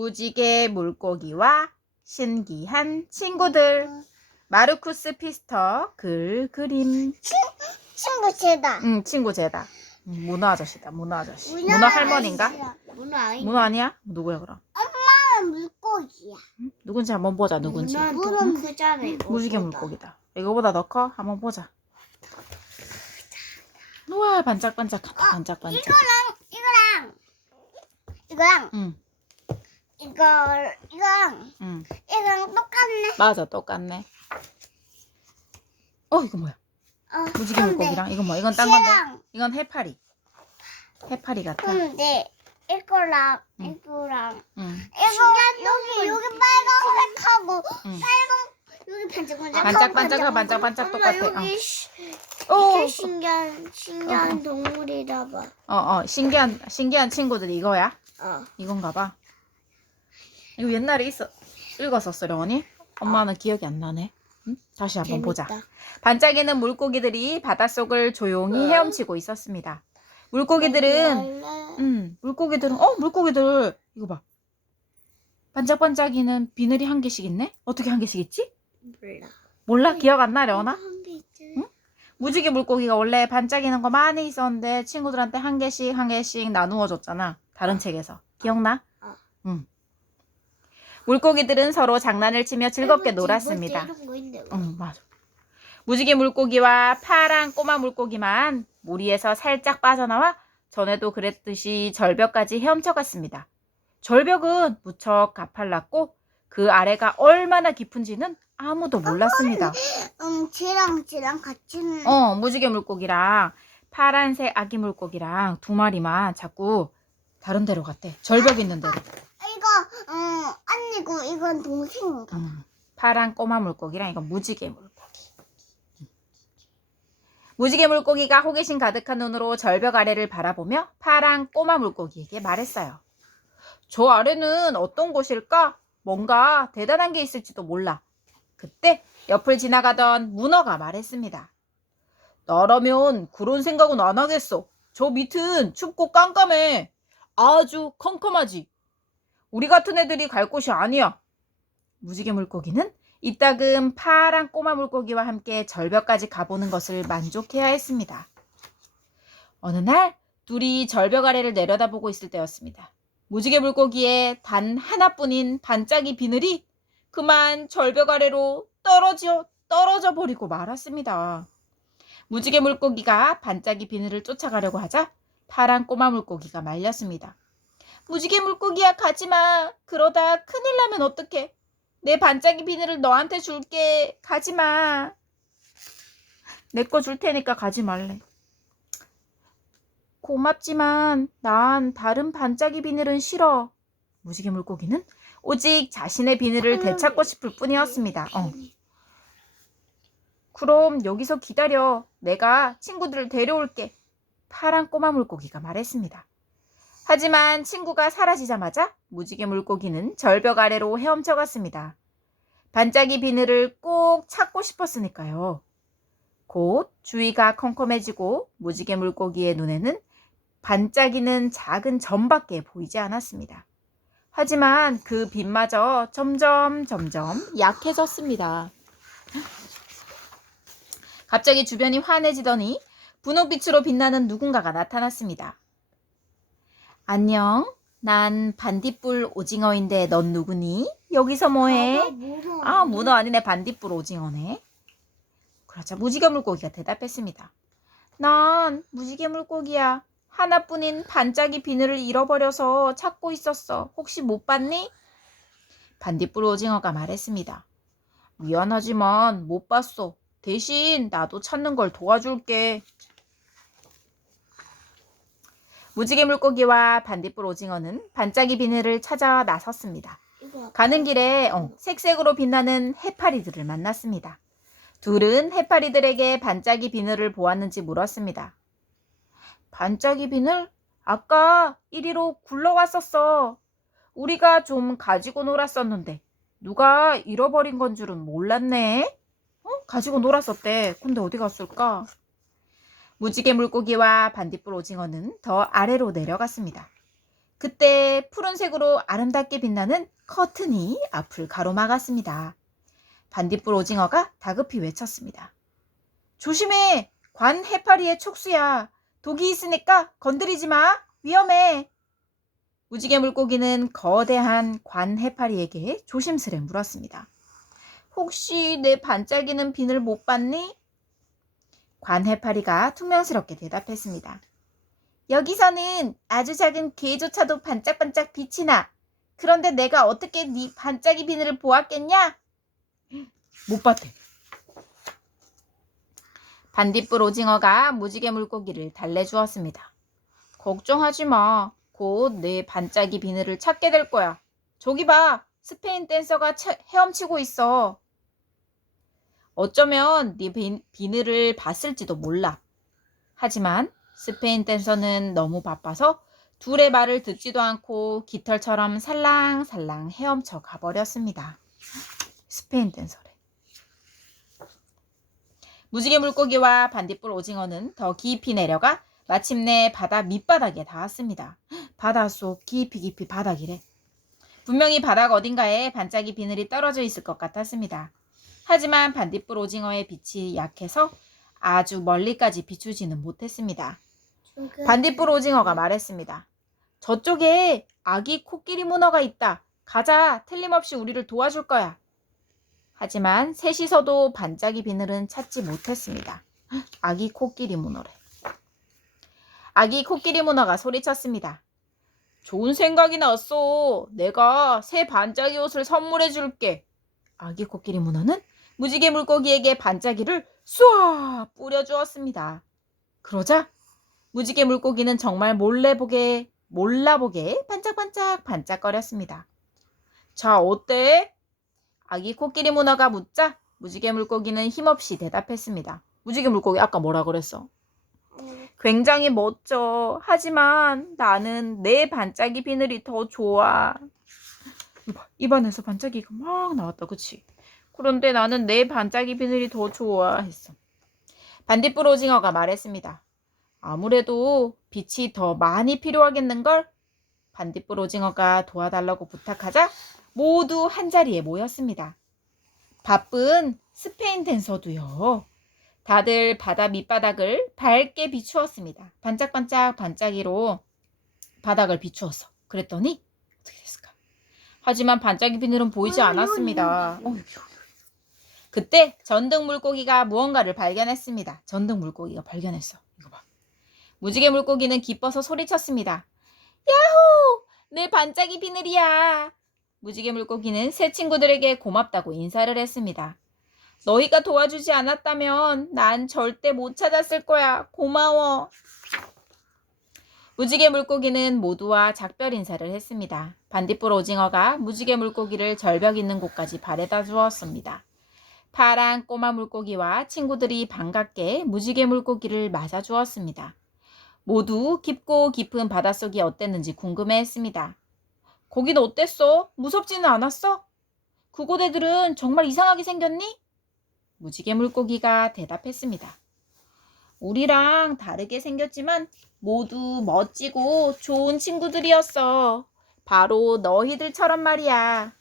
무지개 물고기와 신기한 친구들. 마르쿠스 피스터 글 그림. 친구 제다. 응, 친구 쟤다. 응, 문어 아저씨다. 문어 아저씨. 문어 할머니인가? 문어 아이. 문어 아니야? 누구야 그럼? 엄마는 물고기야. 응? 누군지 한번 보자. 누군지. 물은 크잖아. 무지개 물고기다. 이거보다 더 커? 한번 보자. 우와 반짝반짝하다. 반짝반짝. 이거랑 이거랑 이거랑 응, 이걸 이거랑 응. 이거랑 똑같네. 맞아, 똑같네. 어, 이거 뭐야? 어, 무지개 근데 물고기랑 이건 뭐야? 이건 딴 건데. 씨랑 이건 해파리. 해파리 같아. 근데 이거랑 응. 이거랑 응. 이거 여기 여기 빨간색하고 응. 빨간 여기 반짝반짝 반짝반짝하고 반짝반짝 똑같아. 여기 시- 오, 신기한 신기한 동물이다 봐. 어, 어, 신기한 신기한 친구들이 이거야? 어. 이건가 봐. 이거 옛날에 있어 읽었었어, 령언니? 엄마는 기억이 안 나네. 응? 다시 한번 보자. 재밌다. 반짝이는 물고기들이 바닷속을 조용히 헤엄치고 있었습니다. 물고기들은 음, 물고기들은 어, 물고기들 이거 봐. 반짝반짝이는 비늘이 한 개씩 있네? 어떻게 한 개씩 있지? 몰라. 몰라? 기억 안 나, 려나? 한개 있잖아. 응? 무지개 물고기가 원래 반짝이는 거 많이 있었는데 친구들한테 한 개씩 한 개씩 나누어 줬잖아. 다른 책에서. 기억나? 어. 응. 물고기들은 서로 장난을 치며 즐겁게 놀았습니다. 이런 거 있는데. 응, 맞아. 무지개 물고기와 파란 꼬마 물고기만 무리에서 살짝 빠져나와 전에도 그랬듯이 절벽까지 헤엄쳐갔습니다. 절벽은 무척 가팔랐고 그 아래가 얼마나 깊은지는 아무도 몰랐습니다. 음, 쟤랑 쟤랑 같이. 어, 무지개 물고기랑 파란색 아기 물고기랑 두 마리만 자꾸 다른 데로 갔대. 절벽 있는 데로. 음 언니고 이건 동생인가? 음, 파란 꼬마 물고기랑 이건 무지개 물고기. 무지개 물고기가 호기심 가득한 눈으로 절벽 아래를 바라보며 파란 꼬마 물고기에게 말했어요. 저 아래는 어떤 곳일까? 뭔가 대단한 게 있을지도 몰라. 그때 옆을 지나가던 문어가 말했습니다. 나라면 그런 생각은 안 하겠어. 저 밑은 춥고 깜깜해. 아주 컴컴하지. 우리 같은 애들이 갈 곳이 아니야. 무지개 물고기는 이따금 파란 꼬마 물고기와 함께 절벽까지 가보는 것을 만족해야 했습니다. 어느 날 둘이 절벽 아래를 내려다보고 있을 때였습니다. 무지개 물고기의 단 하나뿐인 반짝이 비늘이 그만 절벽 아래로 떨어져 떨어져 버리고 말았습니다. 무지개 물고기가 반짝이 비늘을 쫓아가려고 하자 파란 꼬마 물고기가 말렸습니다. 무지개 물고기야 가지 마. 그러다 큰일 나면 어떡해. 내 반짝이 비늘을 너한테 줄게. 가지 마. 내 거 줄 테니까 가지 말래. 고맙지만 난 다른 반짝이 비늘은 싫어. 무지개 물고기는 오직 자신의 비늘을 되찾고 싶을 뿐이었습니다. 어. 그럼 여기서 기다려. 내가 친구들을 데려올게. 파란 꼬마 물고기가 말했습니다. 하지만 친구가 사라지자마자 무지개 물고기는 절벽 아래로 헤엄쳐 갔습니다. 반짝이 비늘을 꼭 찾고 싶었으니까요. 곧 주위가 컴컴해지고 무지개 물고기의 눈에는 반짝이는 작은 점밖에 보이지 않았습니다. 하지만 그 빛마저 점점 점점 약해졌습니다. 갑자기 주변이 환해지더니 분홍빛으로 빛나는 누군가가 나타났습니다. 안녕. 난 반딧불 오징어인데 넌 누구니? 여기서 뭐해? 문어. 아, 문어 아니네. 반딧불 오징어네. 그러자 무지개 물고기가 대답했습니다. 난 무지개 물고기야. 하나뿐인 반짝이 비늘을 잃어버려서 찾고 있었어. 혹시 못 봤니? 반딧불 오징어가 말했습니다. 미안하지만 못 봤어. 대신 나도 찾는 걸 도와줄게. 무지개 물고기와 반딧불 오징어는 반짝이 비늘을 찾아 나섰습니다. 가는 길에 어, 색색으로 빛나는 해파리들을 만났습니다. 둘은 해파리들에게 반짝이 비늘을 보았는지 물었습니다. 반짝이 비늘? 아까 이리로 굴러왔었어. 우리가 좀 가지고 놀았었는데 누가 잃어버린 건 줄은 몰랐네. 어? 가지고 놀았었대. 근데 어디 갔을까? 무지개 물고기와 반딧불 오징어는 더 아래로 내려갔습니다. 그때 푸른색으로 아름답게 빛나는 커튼이 앞을 가로막았습니다. 반딧불 오징어가 다급히 외쳤습니다. 조심해! 관 해파리의 촉수야! 독이 있으니까 건드리지 마! 위험해! 무지개 물고기는 거대한 관 해파리에게 조심스레 물었습니다. 혹시 내 반짝이는 비늘 못 봤니? 관 해파리가 퉁명스럽게 대답했습니다. 여기서는 아주 작은 개조차도 반짝반짝 빛이 나. 그런데 내가 어떻게 네 반짝이 비늘을 보았겠냐? 못 봤대. 반딧불 오징어가 무지개 물고기를 달래주었습니다. 걱정하지 마. 곧 내 반짝이 비늘을 찾게 될 거야. 저기 봐. 스페인 댄서가 차- 헤엄치고 있어. 어쩌면 네 비, 비늘을 봤을지도 몰라. 하지만 스페인 댄서는 너무 바빠서 둘의 말을 듣지도 않고 깃털처럼 살랑살랑 헤엄쳐 가버렸습니다. 스페인 댄서래. 무지개 물고기와 반딧불 오징어는 더 깊이 내려가 마침내 바다 밑바닥에 닿았습니다. 바다 속 깊이 깊이 바닥이래. 분명히 바닥 어딘가에 반짝이 비늘이 떨어져 있을 것 같았습니다. 하지만 반딧불 오징어의 빛이 약해서 아주 멀리까지 비추지는 못했습니다. 반딧불 오징어가 말했습니다. 저쪽에 아기 코끼리 문어가 있다. 가자. 틀림없이 우리를 도와줄 거야. 하지만 셋이서도 반짝이 비늘은 찾지 못했습니다. 아기 코끼리 문어래. 아기 코끼리 문어가 소리쳤습니다. 좋은 생각이 났어. 내가 새 반짝이 옷을 선물해 줄게. 아기 코끼리 문어는 무지개 물고기에게 반짝이를 쏘아 뿌려주었습니다. 그러자 무지개 물고기는 정말 몰래 보게 몰라보게 반짝반짝 반짝거렸습니다. 자, 어때? 아기 코끼리 문어가 묻자 무지개 물고기는 힘없이 대답했습니다. 무지개 물고기 아까 뭐라 그랬어? 굉장히 멋져. 하지만 나는 내 반짝이 비늘이 더 좋아. 입안에서 반짝이가 막 나왔다, 그치? 그런데 나는 내 반짝이 비늘이 더 좋아. 했어. 반딧불 오징어가 말했습니다. 아무래도 빛이 더 많이 필요하겠는걸? 반딧불 오징어가 도와달라고 부탁하자 모두 한자리에 모였습니다. 바쁜 스페인 댄서도요. 다들 바다 밑바닥을 밝게 비추었습니다. 반짝반짝 반짝이로 바닥을 비추었어. 그랬더니 어떻게 됐을까? 하지만 반짝이 비늘은 보이지 어, 않았습니다. 어. 그때 전등 물고기가 무언가를 발견했습니다. 전등 물고기가 발견했어. 이거 봐. 무지개 물고기는 기뻐서 소리쳤습니다. 야호! 내 반짝이 비늘이야. 무지개 물고기는 새 친구들에게 고맙다고 인사를 했습니다. 너희가 도와주지 않았다면 난 절대 못 찾았을 거야. 고마워. 무지개 물고기는 모두와 작별 인사를 했습니다. 반딧불 오징어가 무지개 물고기를 절벽 있는 곳까지 바래다 주었습니다. 파란 꼬마 물고기와 친구들이 반갑게 무지개 물고기를 맞아 주었습니다. 모두 깊고 깊은 바닷속이 어땠는지 궁금해했습니다. 거긴 어땠어? 무섭지는 않았어? 애들은 정말 이상하게 생겼니? 무지개 물고기가 대답했습니다. 우리랑 다르게 생겼지만 모두 멋지고 좋은 친구들이었어. 바로 너희들처럼 말이야.